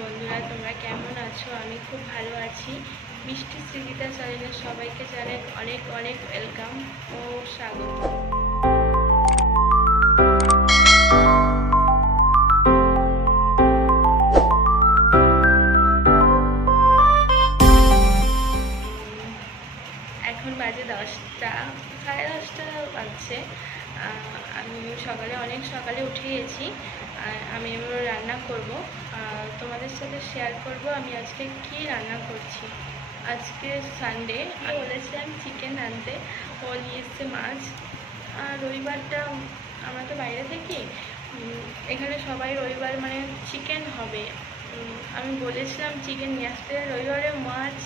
বন্ধুরা, তোমরা কেমন আছো? আমি খুব ভালো আছি। মিষ্টি স্মৃতিতা চ্যানেলের সবাইকে জানাই অনেক অনেক ওয়েলকাম ও স্বাগত। এখন বাজে 10টা, সাড়ে 10টা বাজছে। আমি অনেক সকালে উঠে গেছি। আমি এবার রান্না করব, তোমাদের সাথে শেয়ার করব আমি আজকে কি রান্না করছি। আজকে সানডে, আমি বলেছিলাম চিকেন আনতে, ও নিয়ে এসছে মাছ। আর রবিবারটা আমরা তো বাইরে থাকি, এখানে সবাই রবিবার মানে চিকেন হবে। আমি বলেছিলাম চিকেন নিয়ে আসতে, রবিবারে মাছ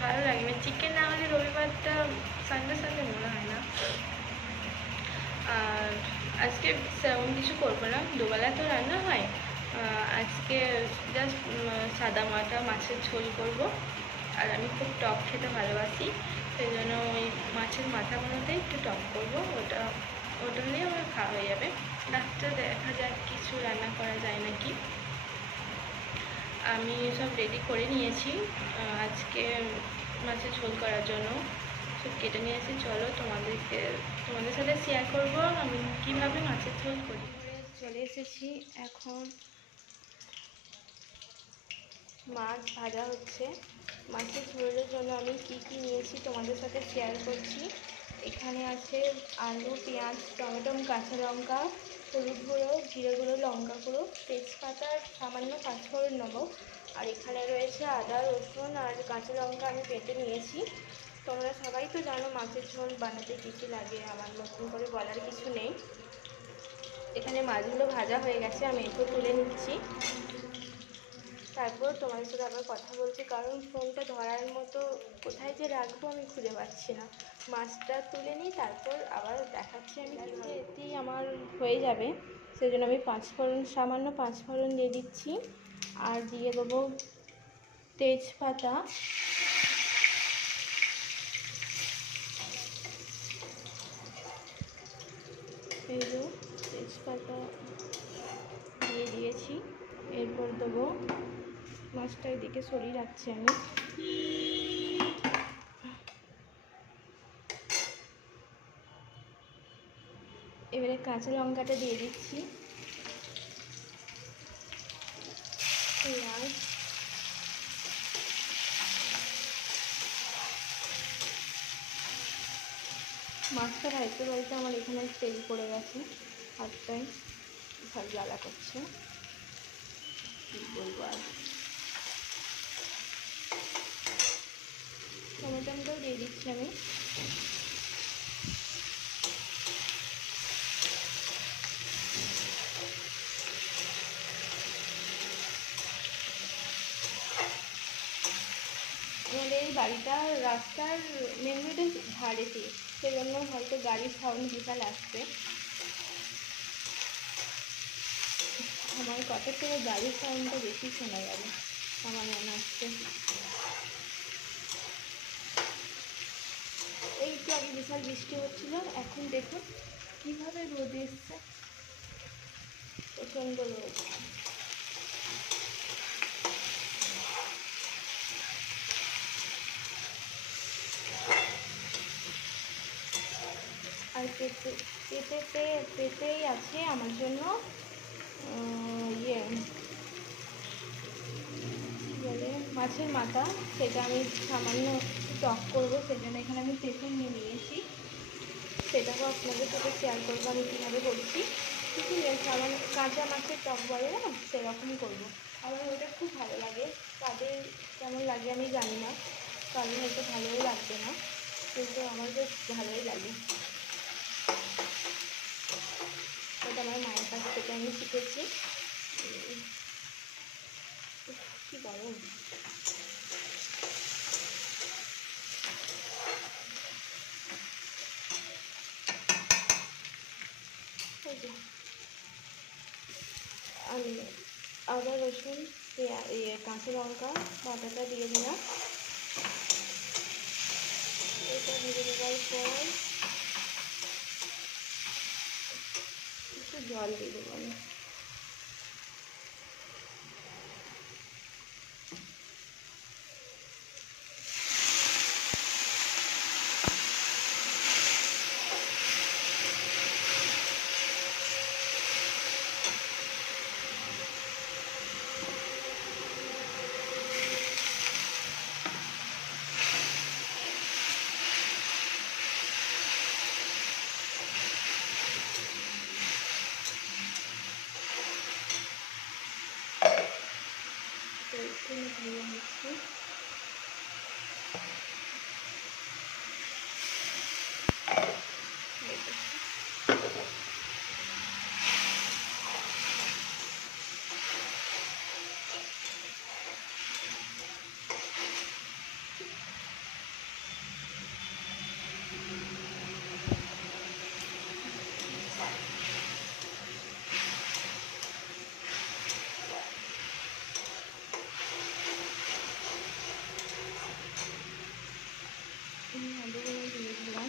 ভালো লাগে না, চিকেন না হলে রবিবারটা সানডে সানডে মনে হয় না। আর আজকে সেরকম কিছু করবো না, দুবেলা তো রান্না হয়। আজকে জাস্ট সাদা মাছের ঝোল করব। আর আমি খুব টক খেতে ভালোবাসি, সেই জন্য ওই মাছের মাথাগুলোতে একটু টক করবো। ওটা নিয়ে আমার খাওয়া হয়ে যাবে। রাত্রে দেখা যাক কিছু রান্না করা যায় নাকি। আমি সব রেডি করে নিয়েছি আজকে মাছের ঝোল করার জন্য। সব কেটে নিয়েছি, চলো তোমাদের সাথে শেয়ার করব আমি কিভাবে মাছের ঝোল করি। চলে এসেছি, এখন মাছ ভাজা হচ্ছে। মাছের ঝোলের জন্য আমি কি কি নিয়েছি তোমাদের সাথে শেয়ার করছি। এখানে আছে আলু, পেঁয়াজ, টমেটো, কাঁচা লঙ্কা, হলুদ গুঁড়ো, জিরে গুঁড়ো, লঙ্কা গুঁড়ো, তেজপাতা, সামান্য পাঁচফোড়ন নেবো। আর এখানে রয়েছে আদা, রসুন আর কাঁচা লঙ্কা আমি বেটে নিয়েছি। তোমরা সবাই তো জানো মাছের ঝোল বানাতে কী কী লাগে, আমার নতুন করে বলার কিছু নেই। এখানে মাছগুলো ভাজা হয়ে গেছে, আমি একটু তুলে নিচ্ছি। তারপর তোমাদের সাথে আবার কথা বলছি, কারণ ফোনটা ধরার মতো কোথায় যে রাখবো আমি খুঁজে পাচ্ছি না। মাছটা তুলে নিই, তারপর আবার দেখাচ্ছি আমি কীভাবে। এতেই আমার হয়ে যাবে, সেই জন্য আমি সামান্য পাঁচফোড়ন দিয়ে দিচ্ছি। আর দিয়ে দেবো তেজপাতা, এই যে তেজপাতা দিয়ে দিয়েছি। এরপর দেবো, মাছটা এদিকে সরিয়ে রাখছি আমি। এবারে কাঁচা লঙ্কাটা দিয়ে দিচ্ছি, পেঁয়াজ, মাছটা ভাজতে ভাজতে আমার এখানে তেল পড়ে গেছে, হাতটাই সব জ্বালা করছে, কী বলবো আর। টমেটোটাও দিয়ে দিচ্ছি আমি। আমাদের এই বাড়িটা রাস্তার মেন রোডের ধারেতে, সেজন্য হয়তো গাড়ির সাউন্ড বিশাল আসবে। আমার কথার থেকে গাড়ির সাউন্ডটা বেশি শোনা যাবে আমার মনে হচ্ছে। এই একটু আগে বিশাল বৃষ্টি হচ্ছিল, এখন দেখুন কীভাবে রোদ এসছে, প্রচণ্ড রোদ। আর পেতেই আছে আমার জন্য বলে মাছের মাথা, সেটা আমি সামান্য টক করবো, সেজন্য এখানে আমি পেঁপে নিয়ে নিয়েছি। সেটাও আপনাদের সাথে শেয়ার করবো আমি কীভাবে করছি। কিছু সামান্য কাঁচা মাছের টক বলে না, সেরকমই করবো। আমার ওটা খুব ভালো লাগে, তাদের কেমন লাগে আমি জানি না, কারণ হয়তো ভালোই লাগবে না, কিন্তু আমার বেশ ভালোই লাগে। এটা আমার মায়ের কাছ থেকে আমি শিখেছি। কী গরম! আমি আদা, রসুন, কাঁচা লঙ্কা বাটাটা দিয়ে দিলাম। এটা দিয়ে দেওয়ার পর একটু জল দিয়ে দেবো আমি। ধুয়ে নিচ্ছি। আলুগুলো দিয়ে দিলাম।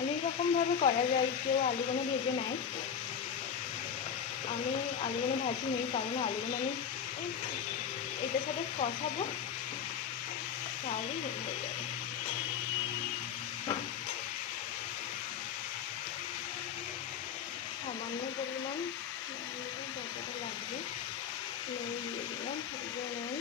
অনেক রকমভাবে করা যায়, কেউ আলুগুলো ভেজে নেয়, আমি আলুগুলো ভাজিনি, কারণ আলুগুলো আমি এটার সাথে কষাবো, তাহলেই হয়ে যাবে। সামান্য পরিমাণ যতটা লাগবে নুন দিয়ে দিলাম, নুন।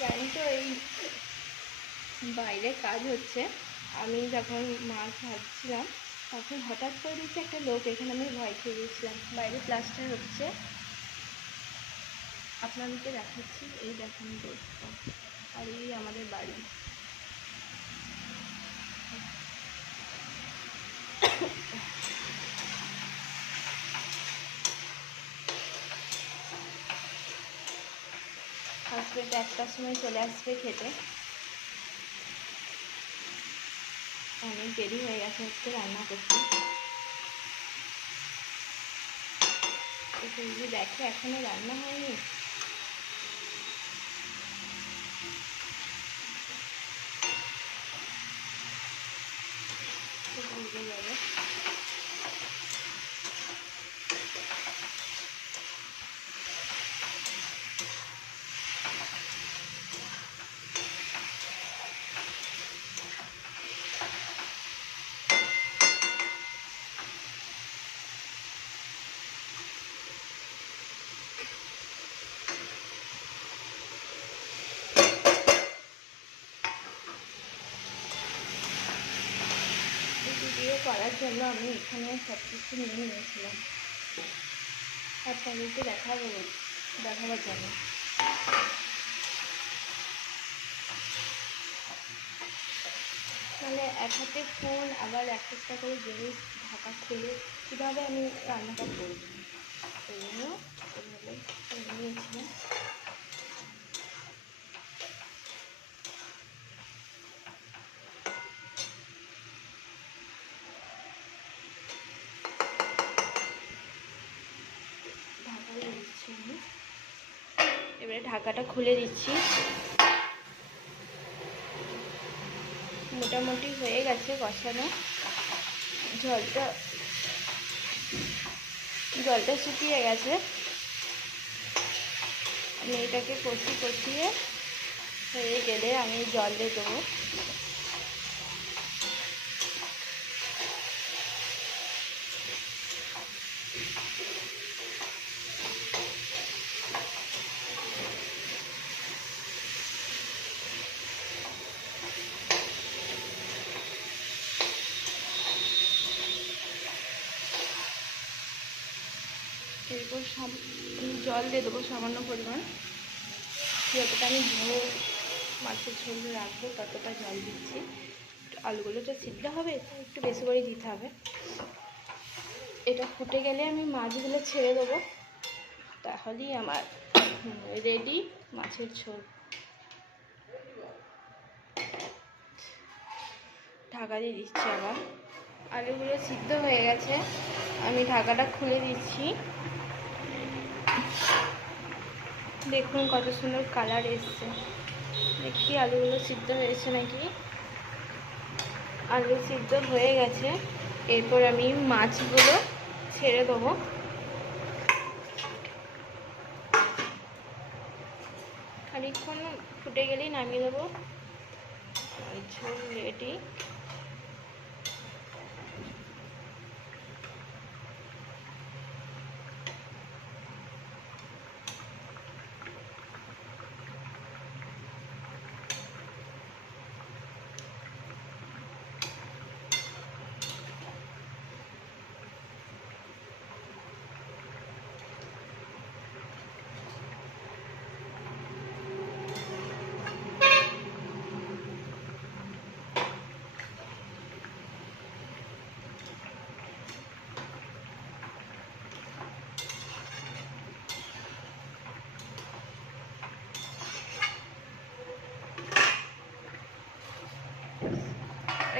জানি তো এই বাইরে কাজ হচ্ছে, আমি যখন মাছ ভাজছিলাম তখন হঠাৎ করে দেখছি একটা লোক, এখানে আমি ভয় খেয়ে গেছিলাম। বাইরে প্লাস্টার হচ্ছে, আপনাদেরকে দেখাচ্ছি, এই দেখুন রোডটা, আর এই আমাদের বাড়ি। হাজবেন্ড 1টার সময় চলে আসবে খেতে, অনেক দেরি হয়ে গেছে হচ্ছে রান্না করতে। যদি দেখে এখনো রান্না হয়নি, বুঝে যাবে। ভিডিও করার জন্য আমি এখানে সব কিছু নিয়ে নিয়েছিলাম, আপনাদেরকে দেখাবার জন্য। মানে এক হাতে ফোন, আবার একটা করে জিনিস ঢাকা খুলে কীভাবে আমি রান্নাটা করব, সেই জন্য এভাবে নিয়েছিলাম। এবারে ঢাকাটা খুলে দিচ্ছি। মোটামুটি হয়ে গেছে কষানো, জলটা শুকিয়ে গেছে। আমি এটাকে কষিয়ে হয়ে গেলে আমি জল দিয়ে দেবো। এরপর জল দিয়ে দেবো সামান্য পরিমাণ, যতটা আমি ঝোল মাছের ঝোল রাখবো ততটা জল দিচ্ছি। আলুগুলো তো সিদ্ধ হবে, একটু বেশি করে দিতে হবে। এটা ফুটে গেলে আমি মাছগুলো ছেড়ে দেবো, তাহলেই আমার রেডি মাছের ঝোল। ঢাকা দিয়ে দিচ্ছি আবার। আলুগুলো সিদ্ধ হয়ে গেছে, আমি ঢাকাটা খুলে দিচ্ছি। দেখুন কত সুন্দর কালার এসছে, দেখি আলুগুলো সিদ্ধ হয়েছে নাকি। আলু সিদ্ধ হয়ে গেছে, এরপর আমি মাছগুলো ছেড়ে দেবো। খানিকক্ষণ ফুটে গেলেই নামিয়ে দেবো। ঝোল রেডি।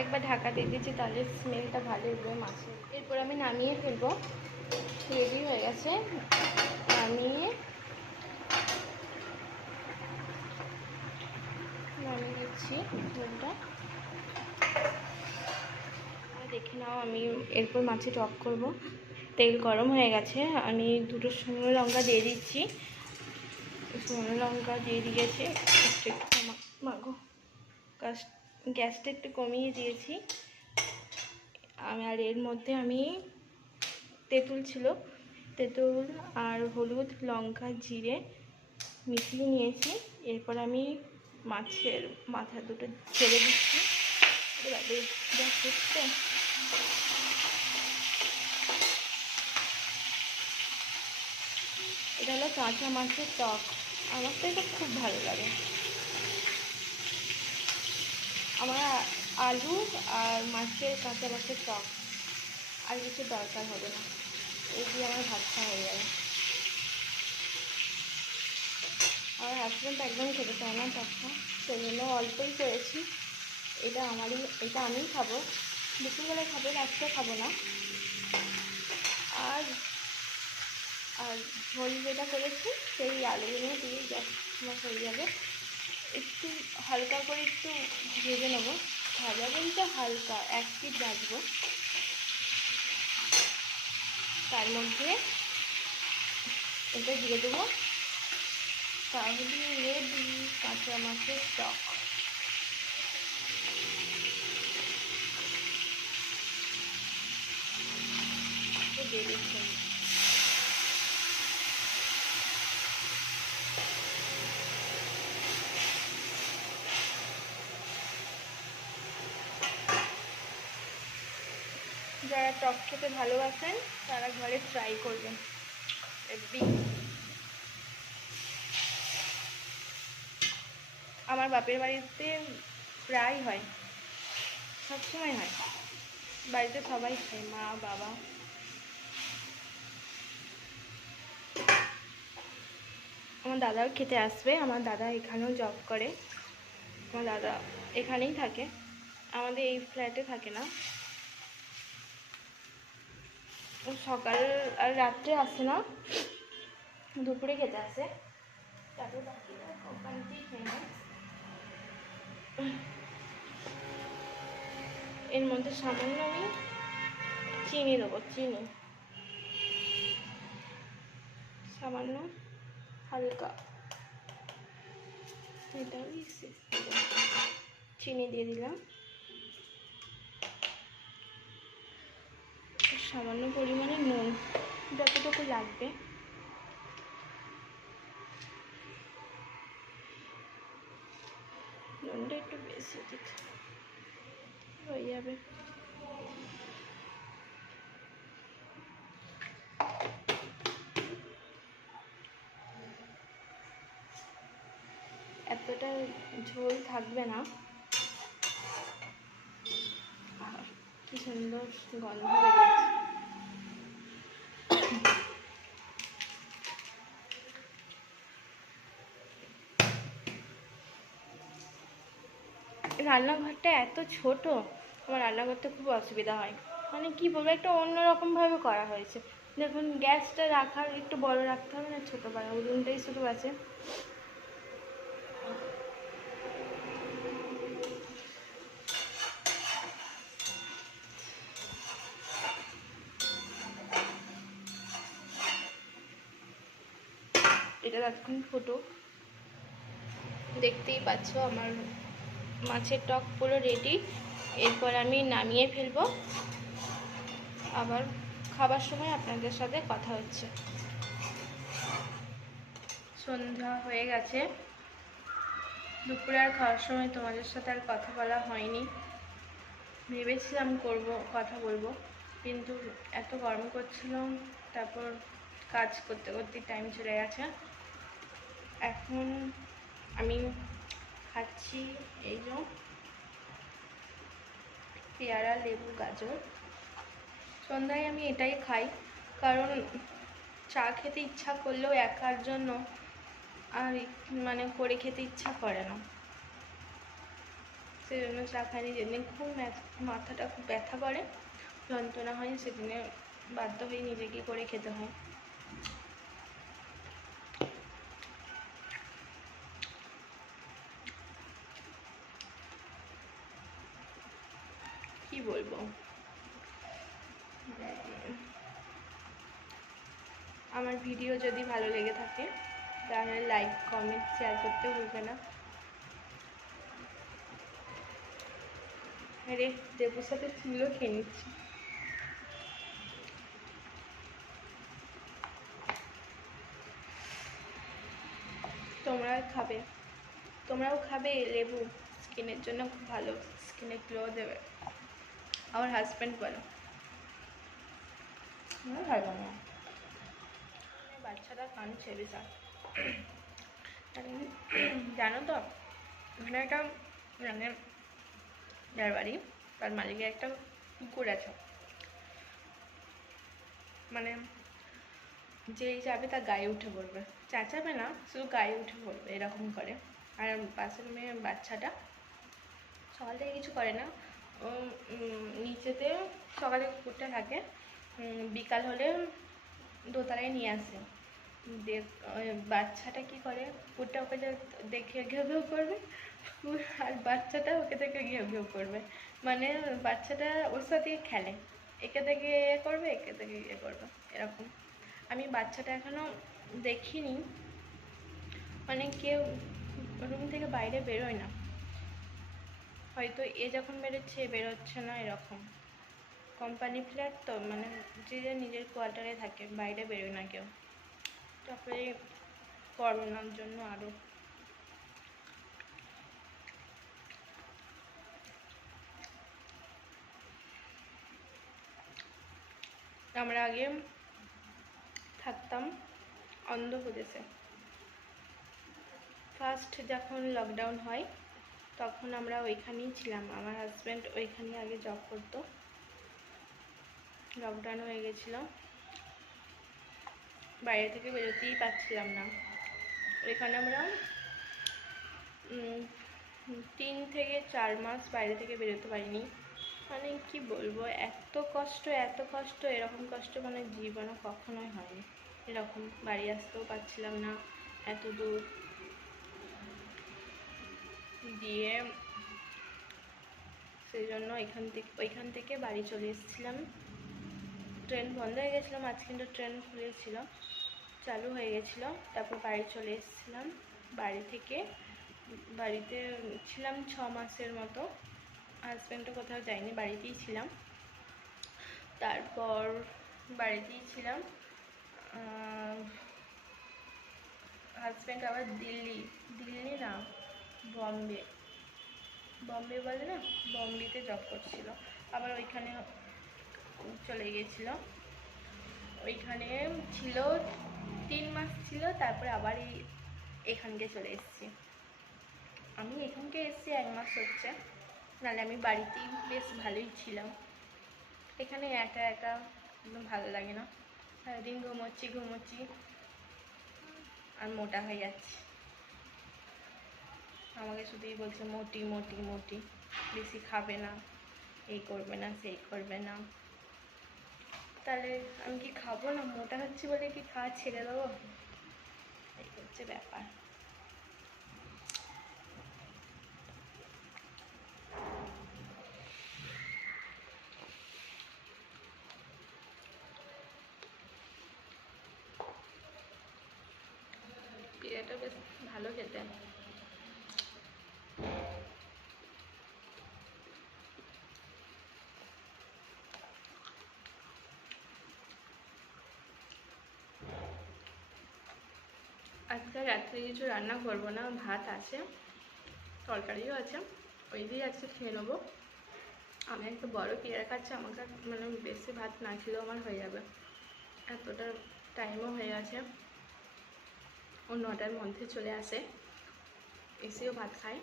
একবার ঢাকা দিয়ে দিয়েছি, তাহলে স্মেলটা ভালো উঠবে মাছের। এরপর আমি নামিয়ে ফেলবো। রেডি হয়ে গেছে, নামিয়ে দিচ্ছি ঝোলটা। দেখে নাও, আমি এরপর মাছে টক করব। তেল গরম হয়ে গেছে, আমি দুটো শুকনো লঙ্কা দিয়ে দিচ্ছি। শুকনো লঙ্কা দিয়ে দিয়েছে, একটু মাগো গ্যাসটা একটু কমিয়ে দিয়েছি আমি। আর এর মধ্যে আমি তেঁতুল ছিল, তেঁতুল আর হলুদ, লঙ্কা, জিরে মিশিয়ে নিয়েছি। এরপর আমি মাছের মাথা দুটো ছেড়ে দিচ্ছি। এটা হলো কাঁচা মাছের টক। আমার তো এটা খুব ভালো লাগে। আমার আলু আর কাঁচা মাছের টক, আর কিছু দরকার হবে না। এই দিয়ে আমার ভাত খাওয়া হয়ে যাবে। আমার হাজব্যান্ড একদম খেতে চায় না টকটা, সেই জন্য অল্পই করেছি। এটা আমিই খাবো, দুপুরবেলায় খাবো, রাত্রে খাবো না। আর ঝোল যেটা করেছি সেই আলুগুলো দিয়ে আমার হয়ে যাবে। একটু হালকা করে একটু ভেজে নেবো, ভাজা বলতে হালকা 1 পিঠ ভাজবো। তার মধ্যে এটা দিয়ে দেবো, তাহলে রেডি কাঁচা মাছের টক। দিয়ে দিচ্ছি। যারা টক খেতে ভালোবাসেন তারা ঘরে ট্রাই করবেন। আমার বাপের বাড়িতে প্রায় হয়, সবসময় হয়। বাড়িতে সবাই খায়, মা, বাবা। আমার দাদাও খেতে আসবে। আমার দাদা এখানেও জব করে। আমার দাদা এখানেই থাকে, আমাদের এই ফ্ল্যাটে থাকে না। ও সকাল আর রাত্রে আসে না, দুপুরে খেতে আসে। তারপর বাকিটা কোম্পানিতেই খেয়ে নেয়। এর মধ্যে সামান্য আমি চিনি দেবো, চিনি সামান্য হালকা, চিনি দিয়ে দিলাম। সামান্য পরিমাণে নুন, যতটুকু লাগবে। নুনটা একটু বেশি দিতে হয়ে যাবে। এতটা ঝোল থাকবে না। কি সুন্দর গন্ধ বেরিয়েছে। রান্নাঘরটা এত ছোট, আমার রান্না করতে খুব অসুবিধা হয়। মানে কি বলবো, একটা অন্যরকমভাবে করা হয়েছে। দেখুন, গ্যাসটা রাখার একটু বড় রাখতে হবে না, ছোটো পারা, উনুনটাই ছোটো আছে। এটা এখন ফটো দেখতেই পাচ্ছ। আমার মাছের টক পুরো রেডি। এরপর আমি নামিয়ে ফেলবো, আবার খাবার সময় আপনাদের সাথে কথা হচ্ছে। সন্ধ্যা হয়ে গেছে, দুপুরে আর খাওয়ার সময় তোমাদের সাথে আর কথা বলা হয়নি। ভেবেছিলাম কথা বলবো, কিন্তু এত গরম করছিল, তারপর কাজ করতে করতে টাইম চলে গেছে। এখন আমি খাচ্ছি এই যে পেয়ারা, লেবু, গাজর। সন্ধ্যায় আমি এটাই খাই, কারণ চা খেতে ইচ্ছা করলেও একার জন্য আর মানে করে খেতে ইচ্ছা করে না, সেজন্য চা খাইনি। যেদিন খুব মাথাটা খুব ব্যথা করে, যন্ত্রণা হয়, সেদিনে বাধ্য হয়ে নিজেকে করে খেতে হয়। কি বলবো, আমার ভিডিও যদি ভালো লেগে থাকে তাহলে লাইক, কমেন্ট, শেয়ার করতে ভুলবে না। আরে দেবুর সাথে চুলও খেয়ে নিচ্ছি। তোমরাও খাবে লেবু, স্কিনের জন্য খুব ভালো, স্কিনে গ্লো দেবে। আমার হাজব্যান্ড বলো, খাইবো না। বাচ্চাটা কাঁদছে বিশাল। জানো তো, ওখানে একটা মানে যার বাড়ি, তার মালিকের একটা কুকুর আছে, মানে যেই যাবে তার গায়ে উঠে পড়বে, চেঁচাবে না, শুধু গায়ে উঠে পড়বে, এরকম করে। আর পাশের মেয়ে বাচ্চাটা সকাল থেকে কিছু করে না, ও নিচেতে সকালে কুকুরটা থাকে, বিকাল হলে দোতলায় নিয়ে আসে। বাচ্চাটা কি করে, কুকুরটা ওকে দেখে ঘেউ ঘেউ করবে, আর বাচ্চাটা ওকে দেখে ঘেউ ঘেউ করবে, মানে বাচ্চাটা ওর সাথে খেলে, একে দেখে এ করবে, একে দেখে ইয়ে করবে, এরকম। আমি বাচ্চাটা এখনো দেখিনি, মানে কেউ রুম থেকে বাইরে বেরোয় না, হয়তো এ যখন বেরোচ্ছে বেরোচ্ছে না, এরকম। কোম্পানি ফ্ল্যাট তো, মানে যে নিজের কোয়ার্টারে থাকে, বাইরে বেরোয় না কেউ। তারপরে করোনার জন্য আরও আমরা আগে থাকতাম অন্ধ্রপ্রদেশে। ফার্স্ট যখন লকডাউন হয় তখন আমরা ওইখানেই ছিলাম, আমার হাজব্যান্ড ওইখানেই আগে জব করতো। লকডাউন হয়ে গেছিল, বাইরে থেকে বেরোতেই পারছিলাম না। ওইখানে আমরা 3 থেকে 4 মাস বাইরে থেকে বেরোতে পারিনি। মানে কি বলবো, এত কষ্ট, এরকম কষ্ট মানে জীবনে কখনোই হয়নি। এরকম বাড়ি আসতেও পারছিলাম না, এত দূর দিয়ে, সেই জন্য ওইখান থেকে বাড়ি চলে এসেছিলাম। ট্রেন বন্ধ হয়ে গেছিলো, আজ কিন্তু ট্রেন খুলেছিল, চালু হয়ে গেছিলো। তারপর বাড়ি চলে এসেছিলাম। বাড়িতে ছিলাম 6 মাসের মতো, হাজব্যান্ডও কোথাও যায়নি, বাড়িতেই ছিলাম। তারপর বাড়িতেই ছিলাম, হাজব্যান্ড আবার দিল্লি না, বম্বে বলে না, বম্বেতে জব করছিল, আবার ওইখানে চলে গেছিল। ওইখানে ছিল 3 মাস ছিল, তারপরে আবার এখানকে চলে এসেছি। আমি এখানকে এসেছি 1 মাস হচ্ছে, নাহলে আমি বাড়িতেই বেশ ভালোই ছিলাম। এখানে একা একা একদম ভালো লাগে না, সারাদিন ঘুমোচ্ছি আর মোটা হয়ে যাচ্ছি। আমাকে শুধুই বলছে মোটি মোটি মোটি, বেশি খাবে না, এই করবে না, সেই করবে না। তাহলে আমি কি খাবো না? মোটা হচ্ছি বলে কি খাওয়া ছেড়ে দেবো? এই হচ্ছে ব্যাপার। পেঁয়াজটা বেশ ভালো খেতে। আজকে রাত্রে কিছু রান্না করব না, ভাত আছে, তরকারিও আছে, ওই দিয়ে আজকে খেয়ে নেবো। আমি একটা বড় পেয়ারা খাচ্ছি, আমাকে মানে বেশি ভাত না খেলেও আমার হয়ে যাবে, এতটা টাইমও হয়ে গেছে। ও 9টার মধ্যে চলে আসে, এসেও ভাত খায়।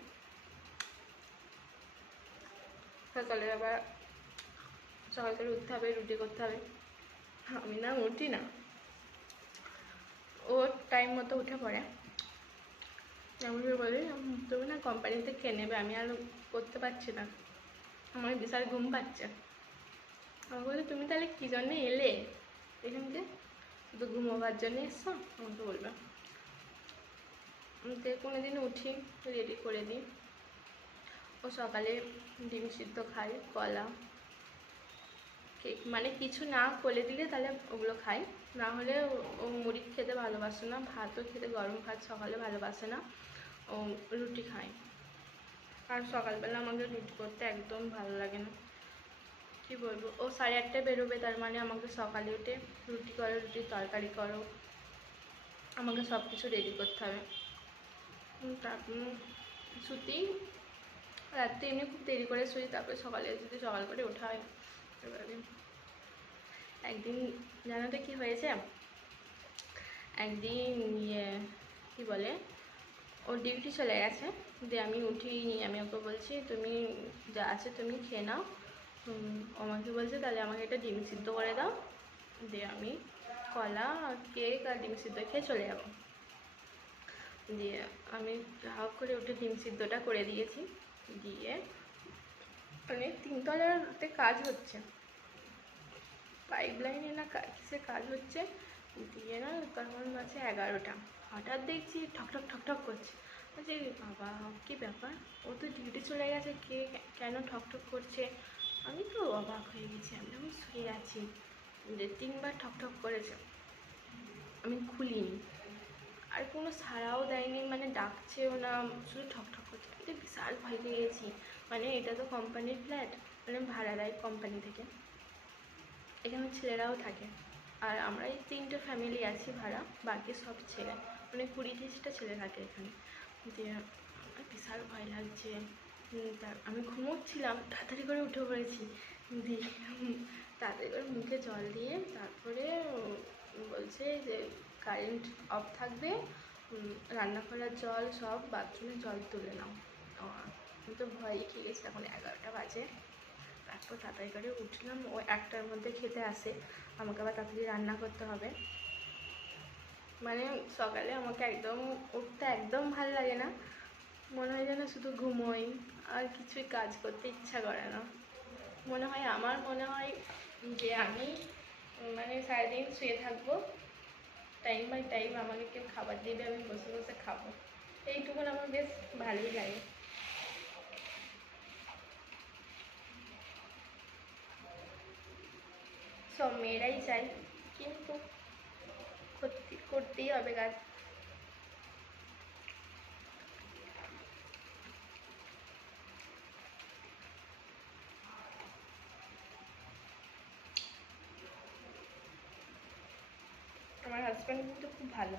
সকালে আবার সকাল করে উঠতে হবে, রুটি করতে হবে। আমি না উঠি না, ও টাইম মতো উঠে পড়ে। আমাকে বলে তুমি না কোম্পানিতে খেয়ে নেবে, আমি আর করতে পারছি না, আমার বিশাল ঘুম পাচ্ছে। আমাকে বলে তুমি তাহলে কী জন্যে এলে এখানকে, শুধু ঘুমোবার জন্য এসছো, আমাকে বলবে। তো কোনো দিন উঠি, রেডি করে দিই। ও সকালে ডিম সিদ্ধ খায়, কলা, কেক, মানে কিছু না করে দিলে তাহলে ওগুলো খাই, না হলে ও মুড়ি খেতে ভালোবাসে না, ভাতও খেতে, গরম ভাত সকালে ভালোবাসে না, ও রুটি খায়। আর সকালবেলা আমাকে রুটি করতে একদম ভালো লাগে না, কি বলবো। ও 8:30টায় বেরোবে, তার মানে আমাকে সকালে উঠে রুটি করো, রুটির তরকারি করো, আমাকে সব কিছু রেডি করতে হবে। তারপর শুতেই রাত্রে এমনি খুব দেরি করে শুই, তারপরে সকালে যদি সকাল করে ওঠা হয়। এবারে একদিন জানাতে কি হয়েছে, একদিন কি বলে, ও ডিউটি চলে গেছে, দিয়ে আমি উঠিনি, আমি ওকে বলছি তুমি যা আছে তুমি খেয়ে নাও। আমাকে বলছে তাহলে আমাকে একটা ডিম সিদ্ধ করে দাও, দিয়ে আমি কলা, কেক আর ডিম সিদ্ধ খেয়ে চলে যাবো। দিয়ে আমি হাফ করে উঠে ডিম সিদ্ধটা করে দিয়েছি, দিয়ে মানে 3তলাতে কাজ হচ্ছে, পাইপ লাইনে না কিসে কাজ হচ্ছে, দিয়ে না তখন আছে 11টা, হঠাৎ দেখছি ঠকঠক ঠকঠক করছে। বলছি বাবা কী ব্যাপার, ও তো ডিউটি চলে গেছে, কে কেন ঠকঠক করছে। আমি তো অবাক হয়ে গেছি, আমি শুয়ে আছি, যে 3বার ঠকঠক করেছে, আমি খুলিনি, আর কোনো সাড়াও দেয়নি, মানে ডাকছেও না, শুধু ঠকঠক করছে। এটা বিশাল ভয় পেয়ে গেছি, মানে এটা তো কোম্পানির ফ্ল্যাট, মানে ভাড়া দেয় কোম্পানি থেকে, এখানে ছেলেরাও থাকে, আর আমরা এই 3টে ফ্যামিলি আছি ভাড়া, বাকি সব ছেলে, মানে 20-30টা ছেলে থাকে এখানে। দিয়ে আমার বিশাল ভয় লাগছে। আমি ঘুমোচ্ছিলাম, তাড়াতাড়ি করে উঠে পড়েছি, দিয়ে তাড়াতাড়ি করে মুখে জল দিয়ে তারপরে বলছে যে কারেন্ট অফ থাকবে, রান্না করার জল সব বাথরুমের জল তুলে নাও। আমি তো ভয়ই খেয়ে গেছি, এখন 11টা বাজে। তারপর তাড়াতাড়ি করে উঠলাম, ও 1টার মধ্যে খেতে আসে, আমাকে আবার তাড়াতাড়ি রান্না করতে হবে। মানে সকালে আমাকে একদম উঠতে একদম ভালো লাগে না, মনে হয় যেন শুধু ঘুমোই, আর কিছুই কাজ করতে ইচ্ছা করে না। আমার মনে হয় যে আমি মানে সারাদিন শুয়ে থাকবো, টাইম বাই টাইম আমাকে কেউ খাবার দিবে, আমি বসে বসে খাবো, এইটুকুন আমার বেশ ভালোই লাগে। সব মেয়েরাই চাই, কিন্তু করতেই হবে কাজ। আমার হাজব্যান্ড কিন্তু খুব ভালো,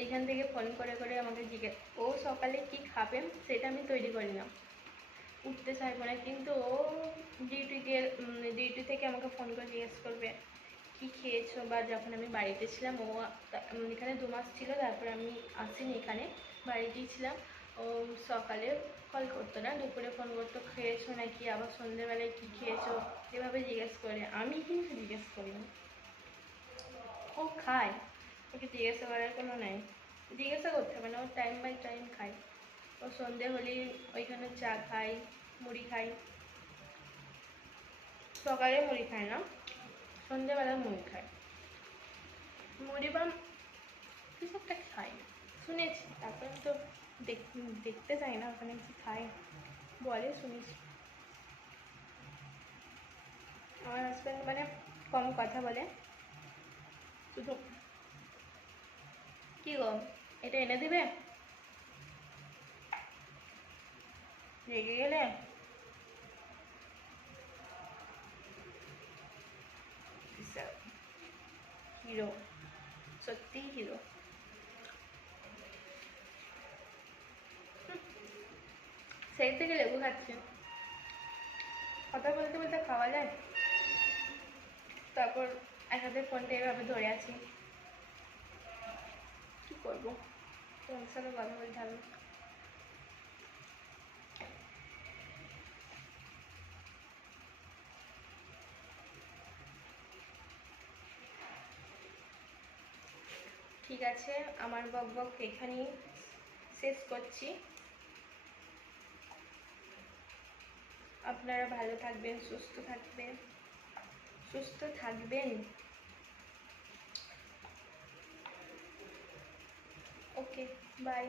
এইখান থেকে ফোন করে করে আমাকে জিজ্ঞেস, ও সকালে কি খাবেন সেটা আমি তৈরি করি না, উঠতে চাইবো না, কিন্তু ও ডিউটি থেকে আমাকে ফোন করে জিজ্ঞেস করবে কি খেয়েছো, বা যখন আমি বাড়িতে ছিলাম, ও এখানে 2 মাস ছিল, তারপরে আমি আসিনি, এখানে বাড়িতেই ছিলাম। ও সকালে কল করতো না, দুপুরে ফোন করতো খেয়েছো নাকি, আবার সন্ধ্যেবেলায় কী খেয়েছো, এভাবে জিজ্ঞেস করে। আমি কিন্তু জিজ্ঞেস করি না, ও খায়, ওকে জিজ্ঞাসা করার কোনো নেই, জিজ্ঞাসা করতে হবে না, ও টাইম বাই টাইম খায়। ও সন্ধে হলেই ওইখানে চা খাই, মুড়ি খাই, সকালে মুড়ি খায় না, সন্ধ্যেবেলা মুড়ি খায়, মুড়ি বা কিছু একটা খাই শুনেছি, তারপরে তো দেখতে চাই না ওখানে কি খায়, বলে শুনেছি। আমার হাজব্যান্ড মানে কম কথা বলে, শুধু কি গো এটা এনে দিবে, রেগে গেলে হিরো, সত্যিই হিরো। সেই থেকে লেবু খাচ্ছে। কথা বলতে বলতে খাওয়া যায়? তারপর এক হাতে ফোনটা এভাবে ধরে আছি, কি করবো? তোমার সাথে কথা বলতে হবে। ঠিক আছে, আমার বকবক এখানেই শেষ করছি। আপনারা ভালো থাকবেন, সুস্থ থাকবেন। ওকে, বাই।